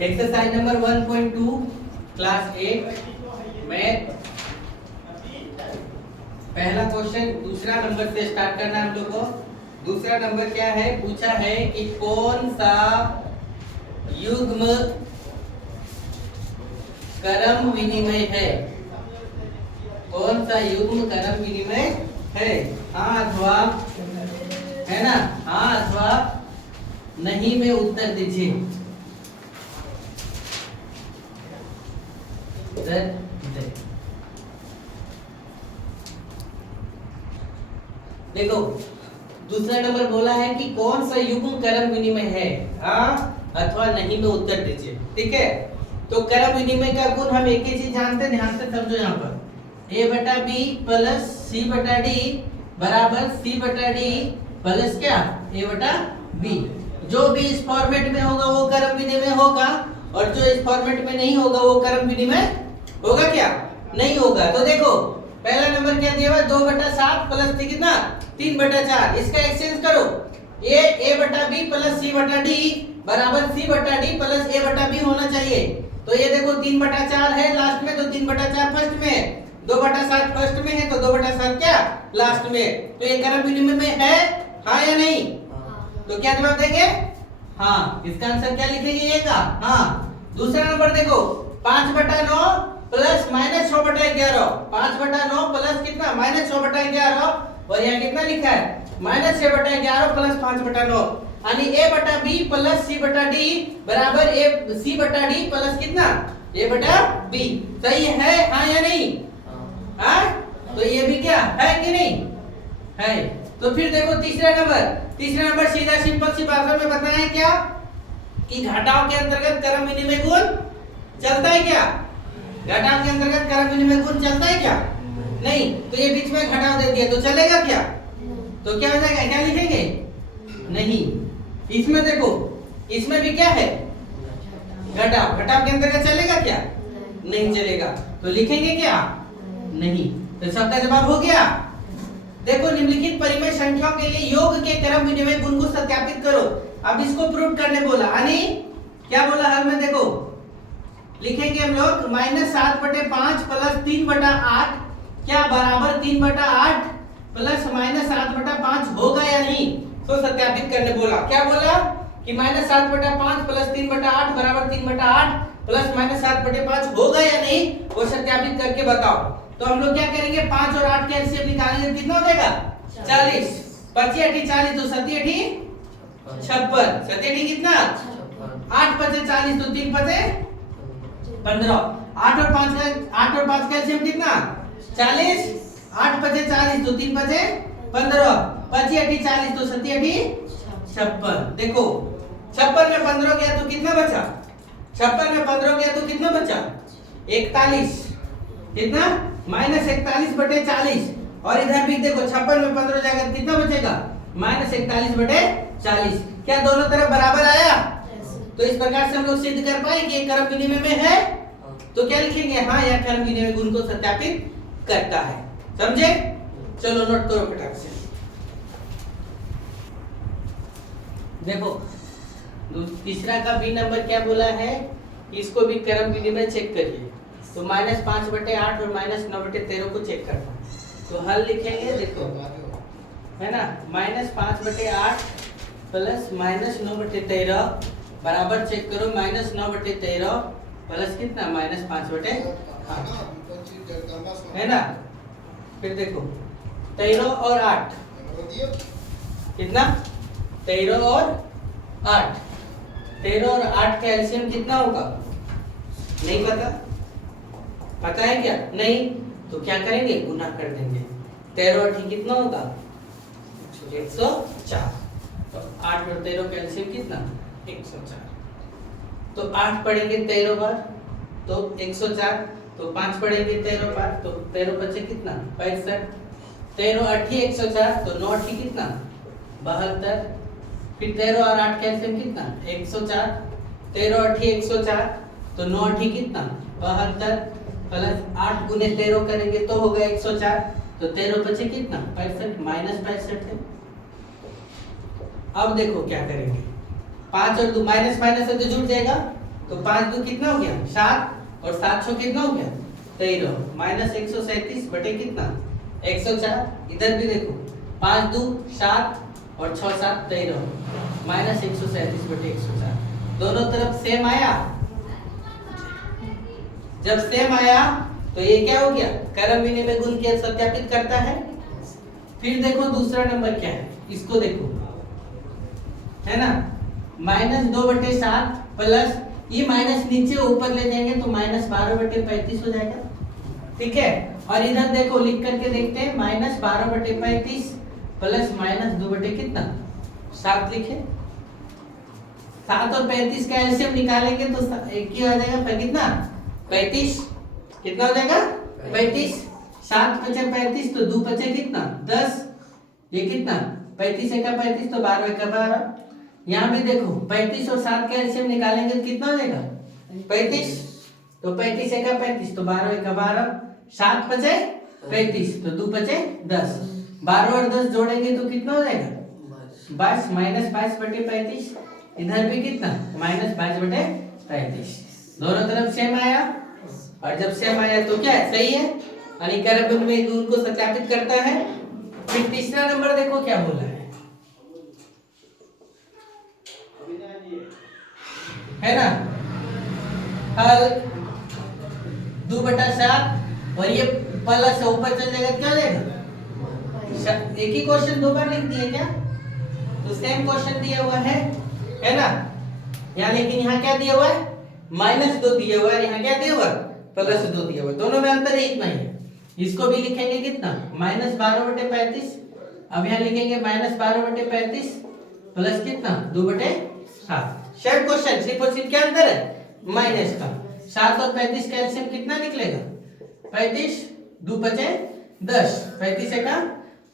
Exercise number 1.2 class 8 math. पहला question दूसरा number से स्टार्ट करना है हम लोग को। दूसरा नंबर क्या है, पूछा है कि कौन सा युग्म क्रम विनिमय है। कौन सा युग्म क्रम विनिमय है, हाँ अथवा, है ना, हाँ अथवा नहीं में उत्तर दीजिए। देखो दूसरा नंबर बोला है कि कौन सा युग्म क्रम विनिमय है, हाँ अथवा नहीं में उत्तर दीजिए। ठीक है, तो क्रम विनिमय का गुण हम एक ही चीज जानते हैं, ध्यान से समझो। यहाँ पर a बटा बी प्लस सी बटा डी बराबर सी बटा डी प्लस क्या a बटा बी। जो भी इस फॉर्मेट में होगा वो क्रम विनिमय होगा, और जो इस फॉर्मेट में नहीं होगा वो क्रम विनिमय होगा क्या, नहीं होगा। तो देखो पहला नंबर क्या दिया हुआ, 2/7 प्लस कितना 3/4। इसका एक्सचेंज करो, a बटा बी प्लस सी बटा डी बराबर सी बटा डी प्लस a बटा बी होना चाहिए। तो ये देखो 3/4 है लास्ट में, तो 3/4 फर्स्ट में है, 2/7 फर्स्ट में है, तो 2/7 क्या लास्ट में। तो ये क्रम विनिमय में है, हाँ या नहीं? तो क्या जवाब देंगे, हाँ। इसका आंसर क्या लिखेंगे, ये का, हाँ। दूसरा नंबर देखो 5/9 प्लस -6/11, 5/9 प्लस कितना -6/11, और यहाँ कितना लिखा है -6/11 प्लस 5/9, यानी a बटा b प्लस c बटा d बराबर c बटा d प्लस कितना a बटा b। सही है, हाँ या नहीं? हाँ, तो ये भी क्या है कि नहीं है। तो फिर देखो तीसरा नंबर सीधा सिंपल सी भाषा में बताएं क्या, कि घटाव के अंतर्गत क्रम विनिमय गुण चलता है क्या, घटाव के अंतर्गत क्रम विनिमय गुण चलता है क्या, नहीं। तो ये बीच में घटाव दे दिया तो चलेगा क्या, तो क्या हो जाएगा, क्या लिखेंगे, नहीं। इसमें देखो इसमें भी क्या है, घटाव, घटाव के अंतर्गत चलेगा क्या, नहीं चलेगा, तो लिखेंगे क्या, नहीं। तो सबका जवाब हो गया। देखो निम्नलिखित परिमेय संख्याओं के लिए योग के क्रम विनिमय गुण को सत्यापित करो। अब इसको प्रूव करने बोला, यानी क्या बोला हल में, देखो लिखेंगे हम लोग -7/5 प्लस 3/8 क्या बराबर 3/8 प्लस -7/5 होगा या नहीं, तो सत्यापित करने बोला। क्या बोला कि -7/5 प्लस 3/8 बराबर 3/8 प्लस -7/5 होगा या नहीं, वो सत्यापित करके बताओ। तो हम लोग क्या करेंगे, 5 और 8 के एलसीएम निकालेंगे, कितना हो जाएगा 40, 25 8 40, तो 7 8 56, 7 8 कितना 8 5 40, तो 3 5 15, 8 और 5 का एलसीएम कितना 40, 8 5 40, तो 3 5 15, 25 8 40, तो 7 8 56। देखो 56 में 15 गया तो कितना बचा, 56 में 15 गया तो कितना बचा 41, कितना -41/40, और इधर भी देखो 56 में 15 जाएगा कितना बचेगा -41/40। क्या दोनों तरफ बराबर आया? तो इस प्रकार से हम लोग सिद्ध कर पाए कि ये क्रम विनिमय में है। तो क्या लिखेंगे, हाँ यह क्रम विनिमय गुण को सत्यापित करता है। समझे? चलो नोट करो फटाक से। देखो तीसरा का बी नंबर क्या बोला है, इसको भी क्रम विनिमय चेक करिए। तो -5/8 और -9/13 को चेक करना। तो हल लिखेंगे, देखो है ना, -5/8 प्लस -9/13 बराबर चेक करो -9/13 प्लस कितना -5/8, है ना। फिर देखो 13 और 8 कितना, 13 और 8, 13 और 8 का एलसीएम कितना होगा, नहीं पता है क्या, नहीं। तो क्या करेंगे, गुना कर देंगे। 13 और 8 कितना होगा 104, तो 8 और 13 का एलसीएम कितना 104। तो 8 पढ़ेंगे 13 बार तो 104, तो 5 पढ़ेंगे 13 बार तो 13 बचे कितना 65, 13 8 104, तो 9 8 कितना 72, फिर 13 और 8 का एलसीएम कितना 104, 13 8 104, तो 9 8 कितना 72 प्लस 8 गुने 13 करेंगे तो होगा 104, तो 13 बचे कितना 65 -65 है। अब देखो क्या करेंगे, 5 और 2 माइनस माइनस से तो जुड़ जाएगा, तो 5 दो कितना हो गया 7 और 7 छो कितना हो गया 13 माइनस 137 बटे कितना 104। इधर भी देखो 5 दो 7 और 6 7 13 माइनस 137 बटे 104। दोनों तरफ सेम आया। जब सेम आया तो ये क्या हो गया क्रम विनिमय गुण के सत्यापित करता है। फिर देखो दूसरा नंबर क्या है, इसको देखो, है ना, -2/7 प्लस ये माइनस नीचे ऊपर ले जाएंगे तो -12/35 हो जाएगा। ठीक है, और इधर देखो लिख करके देखते हैं, -12/35 प्लस -2 बटे कितना 7 लिखे। 7 और 35 का एलसीएम निकालेंगे तो एक ही आ जाएगा कितना 35। कितना हो जाएगा 35। 7 पचे 35 तो 2 पचे कितना 10। ये कितना 35 एका 35 तो 12 एका 12। यहाँ भी देखो 35 और 7 का एलसीएम निकालेंगे तो कितना हो जाएगा 35। तो 35 एका 35 तो 12 एका 12। 7 पचे 35 तो 2 पचे 10। 12 और 10 जोड़ेंगे तो कितना हो जाएगा 22 -22/35। इधर भी कितना -22/35। दोनों तरफ सेम आया, और जब सेम आया तो क्या है सही है, यानी क्रम विनिमय गुण को सत्यापित करता है। फिर तीसरा नंबर देखो क्या बोला है ना, हल 2/7 और ये प्लस ऊपर चल जाएगा क्या लेगा। एक ही क्वेश्चन दो बार लिख दिए क्या, तो सेम क्वेश्चन दिया हुआ है ना। यहाँ लेकिन यहाँ क्या दिया हुआ है -2 दिया हुआ है, यहाँ क्या दिया हुआ +2 दिया हुआ है। दोनों में अंतर इतना ही है। इसको भी लिखेंगे कितना -12/35। अब यहाँ लिखेंगे -12/35 प्लस कितना 2/7। शेड क्वेश्चन सिर्फ और सिर्फ क्या अंतर है माइनस का। 7 और 35 का एलसीएम कितना निकलेगा 35। 2 पचे 10 35 एका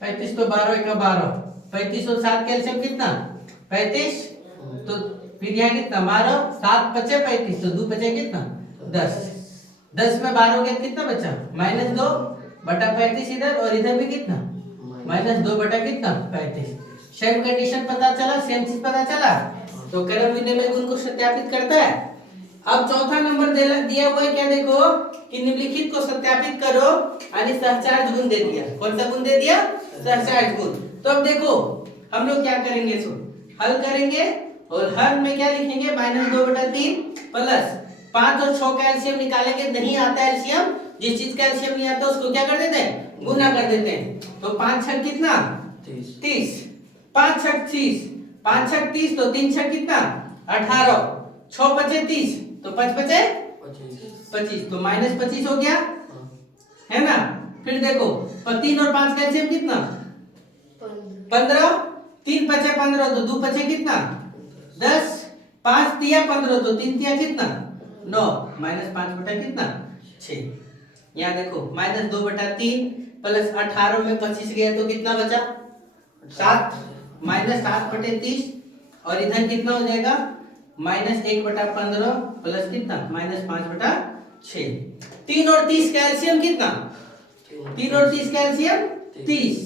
35 तो 12 एका 12। 35 और 7 का एलसीएम कितना 35। तो फिर यहाँ कितना 12। 7 पचे 35 तो 2 पचे कितना 10। 10 में 12 गया कितना बचा -2/35 इधर, और इधर भी कितना -2 बटा कितना 35। सेम कंडीशन पता चला, सेम चीज पता चला, तो क्रम विनिमय गुण को सत्यापित करता है। अब चौथा नंबर दिया हुआ है क्या, देखो कि निम्नलिखित को सत्यापित करो, यानी सहचार्य गुण दे दिया। कौन सा गुण दे दिया सहचार्य गुण। तो अब देखो हम लोग क्या करेंगे, सो हल करेंगे, और हल में क्या लिखेंगे -2/3 प्लस 5 और 6 का एलसीएम निकालेंगे। नहीं आता एलसीएम, जिस चीज का एलसीएम नहीं आता उसको क्या कर देते हैं गुना कर देते हैं। तो 5 6 कितना 30। 5 6 30 5 6 30 तो 3 6 कितना 18। 6 पचे 30 तो 5 पचे 25 तो -25 हो गया, है ना। फिर देखो 3 और 5 का एलसीएम कितना 15। 3 पचे 15 तो 2 पचे कितना 10। 5 दिया 15 तो 3 दिया कितना 9 -5 बटा कितना 6। यहाँ देखो -2/3 प्लस 18 में 25 गया तो कितना बचा 7 -7/30। और इधर कितना हो जाएगा -1/15 प्लस कितना -5/6। 3 और 30 का एलसीएम कितना 3 और 30 का एलसीएम 30।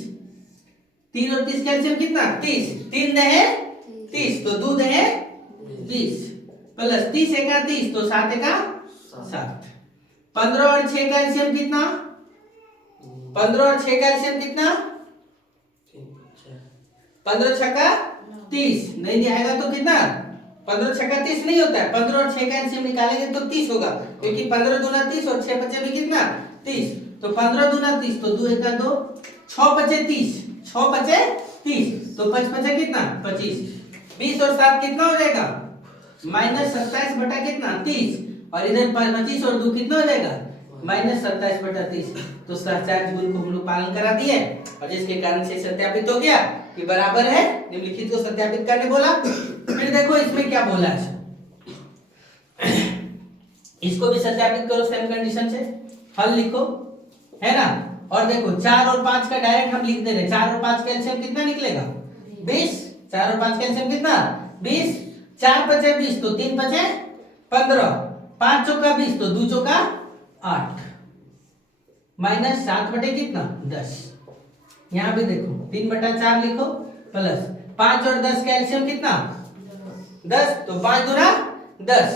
3 और 30 का एलसीएम कितना 30। 3 दहे 30 तो 2 दहे 20 प्लस 30 एका 30 तो 7 एका 7। 15 और 6 का एलसीएम कितना 15 और 6 का एलसीएम कितना 15 छक्का 30। नहीं दिखाएगा तो कितना 15 छक्का 30 नहीं होता है। 15 और 6 का एलसीएम निकालेंगे तो 30 होगा, क्योंकि 15 दूना 30 और 6 बचे भी कितना 30। तो 15 दूना 30 तो 2 एका 2। 6 पचे 30 6 पचे 30 तो 5 पचे कितना 25। 20 और 7 कितना हो जाएगा -27 बटा कितना 30। और इधर 25 और 2 कितना हो जाएगा -27/30। तो सहचार्य गुण को हम लोग पालन करा दिए, और जिसके कारण से सत्यापित हो गया कि बराबर है। निम्नलिखित को सत्यापित करने बोला। फिर देखो इसमें क्या बोला है, इसको भी सत्यापित करो सेम कंडीशन से। हल लिखो, है ना। और देखो 4 और 5 का डायरेक्ट हम लिख दे रहे। 4 और 5 का एलसीएम कितना निकलेगा 20। 4 और 5 का एलसीएम कितना 20। 4 पचे 20 तो 3 पचे 15। 5 चौका 20 तो 2 चौका 8 -7 बटे कितना 10। यहाँ भी देखो 3/4 लिखो प्लस 5 और 10 का एलसीएम कितना 10 तो 5 दूना 10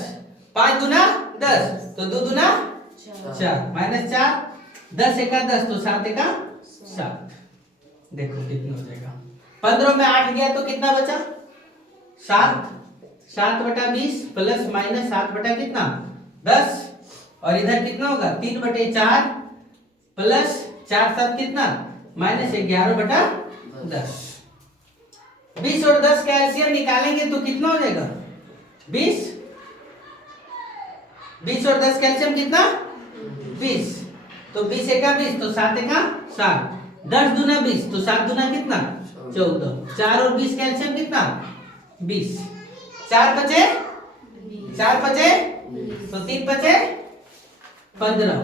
5 दूना 10, तो 2 दूना 4, -4, 10 एका 10, तो 7 एका 7। देखो कितना हो जाएगा, 15 में 8 गया तो कितना बचा 7, 7/20 प्लस माइनस 7 बटा कितना 10, और इधर कितना होगा 3/4 प्लस 4 7 कितना -11/10। 20 और 10 का एलसीएम निकालेंगे तो कितना हो जाएगा 20, 20 और 10 का एलसीएम कितना 20, तो 20 एका 20, तो 7 एका 7, 10 दूना 20, तो 7 दूना कितना 14, 4 और 20 का एलसीएम कितना 20, 4 बचे 4 बचे, तो 3 बचे 15,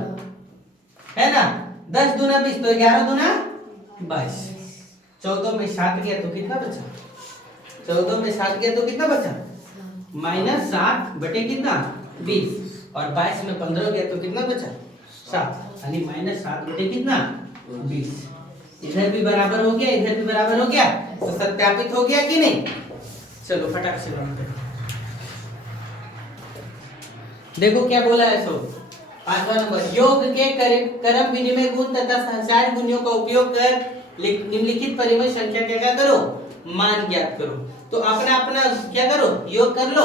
है ना। 10 दूना 20, तो 11 दूना 22, 14 में 7 गया तो कितना बचा, 14 में 7 गया तो कितना बचा -7 बटे कितना 20, और 22 में 15 गया तो कितना बचा 7, यानी -7 बटे कितना 20। इधर भी बराबर हो गया, इधर भी बराबर हो गया, तो सत्यापित हो गया कि नहीं। चलो फटाक से रन करो। देखो क्या बोला है, सो 5वां नंबर, योग के क्रम विनिमय गुण तथा सहचार गुणों का उपयोग कर निम्नलिखित परिमेय संख्या क्या करो मान ज्ञात करो। तो अपना अपना क्या करो योग कर लो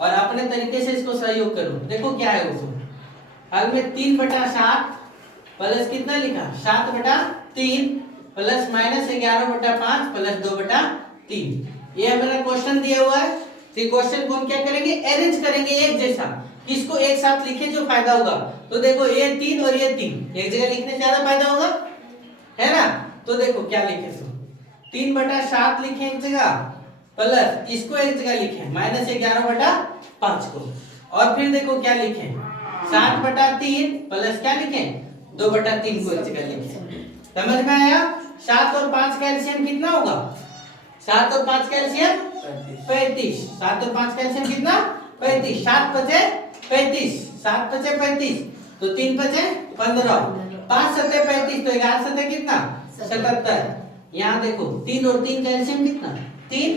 और अपने तरीके से इसको सहयोग करो। देखो क्या है उसको, हल में 3/7 प्लस कितना लिखा 7/3 प्लस -11/5 प्लस 2/3। ये हमारा क्वेश्चन दिया हुआ है, तो क्वेश्चन को हम क्या करेंगे अरेंज करेंगे एक जैसा, किसको एक साथ लिखे जो फायदा होगा। तो देखो ये 3 और ये 3 एक जगह लिखने से ज्यादा फायदा होगा, है ना। तो देखो क्या लिखे, सो 3/7 लिखे एक जगह, प्लस इसको एक जगह लिखे -11/5 को, और फिर देखो क्या लिखे 7/3 प्लस क्या लिखे 2/3 को एक जगह लिखे। समझ में आया। 7 और 5 का एलसीएम कितना होगा, 7 और 5 का एलसीएम 35, 7 और 5 का एलसीएम कितना 35, 7 बचे 35, 7 बचे 35, तो 3 बचे 15, 5 सते 35, तो 11 सते कितना 77। यहाँ देखो 3 और 3 का एलसीएम कितना 3,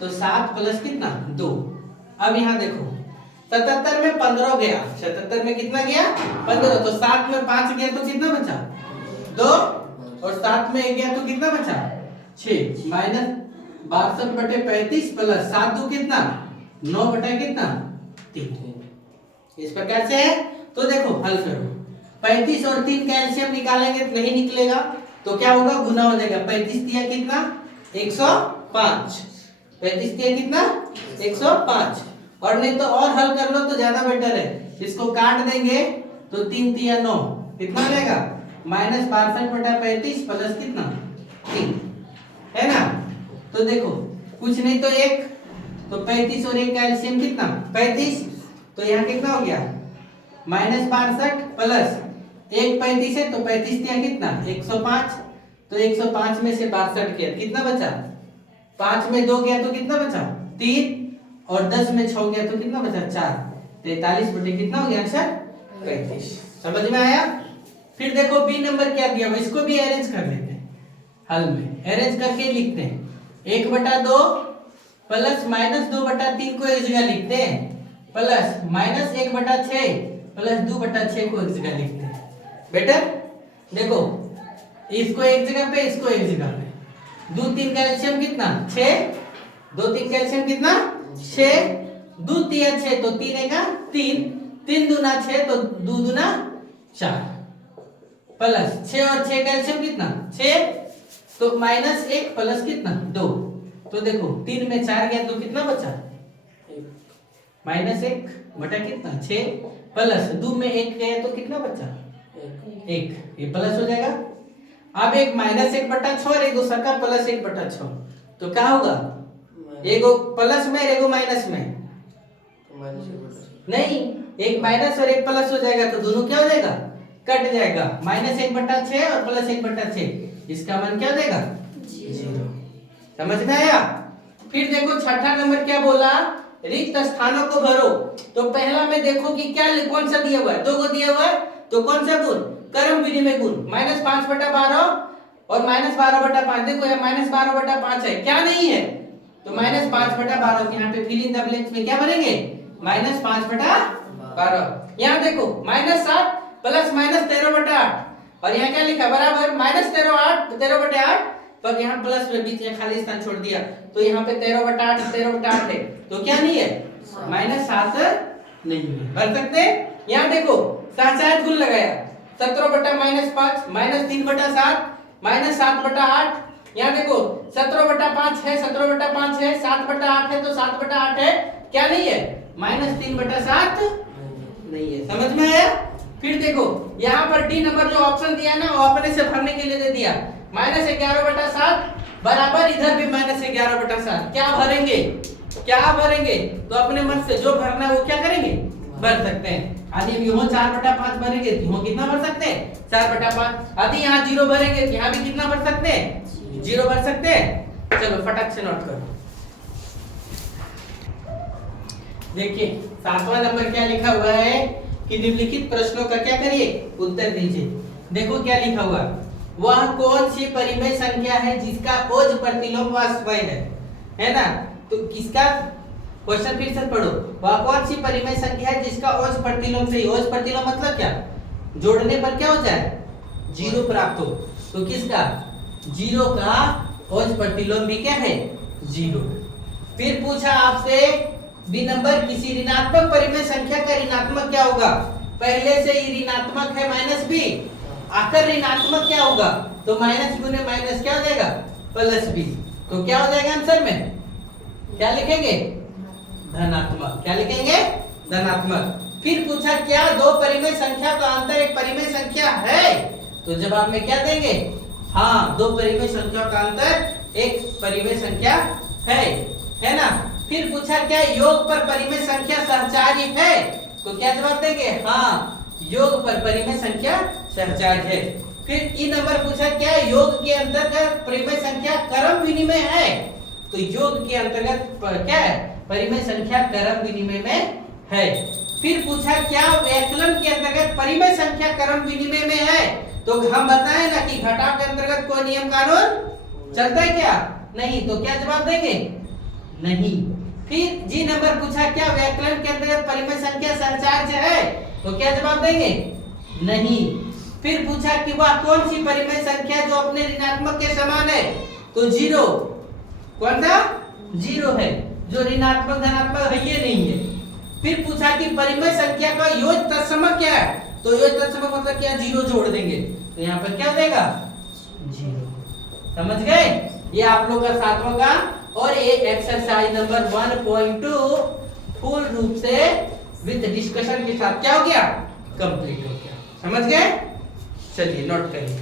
तो 7 प्लस कितना 2। अब यहाँ देखो 77 में 15 गया, 77 में कितना गया 15, तो 7 में 5 गया तो कितना बचा 2, और 7 में 1 गया तो कितना बचा 6, -62/35 प्लस 7 2 कितना 9 बटा कितना 3। इस प्रकार से है। तो देखो हल करो, 35 और 3 का एलसीएम निकालेंगे तो नहीं निकलेगा, तो क्या होगा गुना हो जाएगा। 35 दिया कितना 105, 35 दिया कितना 105, और नहीं तो और हल कर लो तो ज्यादा बेटर है। इसको काट देंगे तो 3 3 9 कितना हो जाएगा -62/35 प्लस कितना 3, है ना। तो देखो कुछ नहीं तो 1, तो 35 और 1 का एलसीएम कितना 35, तो यहाँ कितना हो गया -62 प्लस 1 35 है, तो 35 दिया कितना 105, तो 105 में से 62 किया कितना बचा 5 में 2 गया तो कितना बचा 3, और 10 में 6 गया तो कितना बचा 4, 43 बटे कितना हो गया आंसर 35। समझ में आया। फिर देखो बी नंबर क्या दिया हुआ, इसको भी अरेंज कर लेते हैं, हल में अरेंज करके लिखते हैं 1/2 प्लस -2/3 को एक जगह लिखते हैं, प्लस -1/6 प्लस 2/6 को एक जगह लिखते हैं। बेटर देखो इसको एक जगह पे, इसको एक जगह पे, 2 3 का एलसीएम कितना 6, 2 3 का एलसीएम कितना 6, 2 3 6, तो 3 का 3, 3 दूना 6, तो 2 दूना 4, प्लस 6 और 6 का एलसीएम कितना 6, तो -1 प्लस कितना 2, तो देखो 3 में 4 गया तो कितना बचा -1 बटा कितना 6, प्लस 2 में 1 गया तो कितना बचा 1, ये प्लस हो जाएगा। अब एक -1/6 और एक दूसरा का +1/6, तो क्या होगा एगो प्लस में एगो माइनस में, नहीं एक माइनस और एक प्लस हो जाएगा तो दोनों क्या हो जाएगा कट जाएगा, -1/6 और +1/6, इसका मान क्या हो जाएगा 0। समझ में आया। फिर देखो छठा नंबर क्या बोला, रिक्त स्थानों को भरो। तो पहला में देखो कि क्या कौन सा दिया हुआ है, 2 को दिया हुआ है, तो कौन सा गुण क्रम विनिमय गुण -5/12 और -12/5। देखो ये -12/5 है, क्या नहीं है, तो -5/12 यहाँ पे फिल इन द ब्लैंक्स में क्या भरेंगे माइनस 5/12। यहाँ देखो -7 प्लस -13/8 और यहाँ क्या लिखा बराबर -13/8 पर यहाँ प्लस में बीच में खाली स्थान छोड़ दिया तो यहाँ पे 13/8 है तो क्या नहीं है -7 नहीं है। भर सकते यहाँ देखो सहचार्य गुण लगाया 17/-5 -3/7 -7/8 यहाँ देखो 17/5 है 17/5 है 7/8 है तो 7/8 है क्या नहीं है -3/7 नहीं है। समझ में आया? फिर देखो यहाँ पर डी नंबर जो ऑप्शन दिया ना वो अपने से भरने के लिए दे दिया -11/7 बराबर इधर भी -11/7 क्या भरेंगे तो अपने मन से जो भरना है वो क्या करेंगे भर सकते हैं। आदि यहाँ 4/5 भरेंगे तो यहाँ कितना भर सकते हैं 4/5। आदि यहाँ 0 भरेंगे तो यहाँ भी कितना भर सकते हैं 0 भर सकते हैं। चलो फटाक से नोट करो। देखिए 7वां नंबर क्या लिखा हुआ है कि निम्नलिखित प्रश्नों का क्या करिए उत्तर दीजिए। देखो क्या लिखा हुआ वह कौन सी परिमेय संख्या है जिसका ओज प्रतिलोम व स्वय है ना। तो किसका क्वेश्चन फिर से पढ़ो वह कौन सी परिमेय संख्या है जिसका ओज प्रतिलोम से ओज प्रतिलोम मतलब क्या जोड़ने पर क्या हो जाए 0 प्राप्त हो तो किसका 0 का ओज प्रतिलोम भी क्या है 0। फिर पूछा आपसे बी नंबर किसी ऋणात्मक परिमेय संख्या का ऋणात्मक क्या होगा। पहले से ही ऋणात्मक है -b आकर ऋणात्मक क्या होगा तो माइनस गुने माइनस क्या हो जाएगा +b तो क्या हो जाएगा आंसर में क्या लिखेंगे धनात्मक। क्या लिखेंगे धनात्मक। फिर पूछा क्या दो परिमेय संख्या का अंतर एक परिमेय संख्या है तो जवाब में क्या देंगे हाँ दो परिमेय संख्या का अंतर एक परिमेय संख्या है ना। फिर पूछा क्या योग पर परिमेय संख्या सहचार्य है तो क्या जवाब देंगे हाँ योग पर परिमेय संख्या सहचार्य है। फिर ई नंबर पूछा क्या योग के अंतर्गत परिमेय संख्या क्रम विनिमय है तो योग के अंतर्गत क्या है परिमेय संख्या क्रम विनिमय में है। फिर पूछा क्या व्याकलन के अंतर्गत परिमेय संख्या क्रम विनिमय में है तो हम बताएं ना कि घटाव के अंतर्गत कोई नियम कानून चलता है क्या नहीं तो क्या जवाब देंगे नहीं। फिर जी नंबर पूछा क्या व्याकलन के अंतर्गत परिमेय संख्या सहचार्य है तो क्या जवाब देंगे नहीं। फिर पूछा कि वह कौन सी परिमेय संख्या जो अपने ऋणात्मक के समान है तो 0 कौन सा 0 है जो ऋणात्मक धनात्मक है ये नहीं है। फिर पूछा कि परिमेय संख्या का योग तत्समक क्या है तो योग तत्समक मतलब क्या 0 जोड़ देंगे तो यहाँ पर क्या हो जाएगा 0। समझ गए। ये आप लोग का 7वां का और ये एक्सरसाइज नंबर 1.2 फुल रूप से विद डिस्कशन के साथ क्या हो गया कंप्लीट हो गया। समझ गए। चलिए नोट करिए।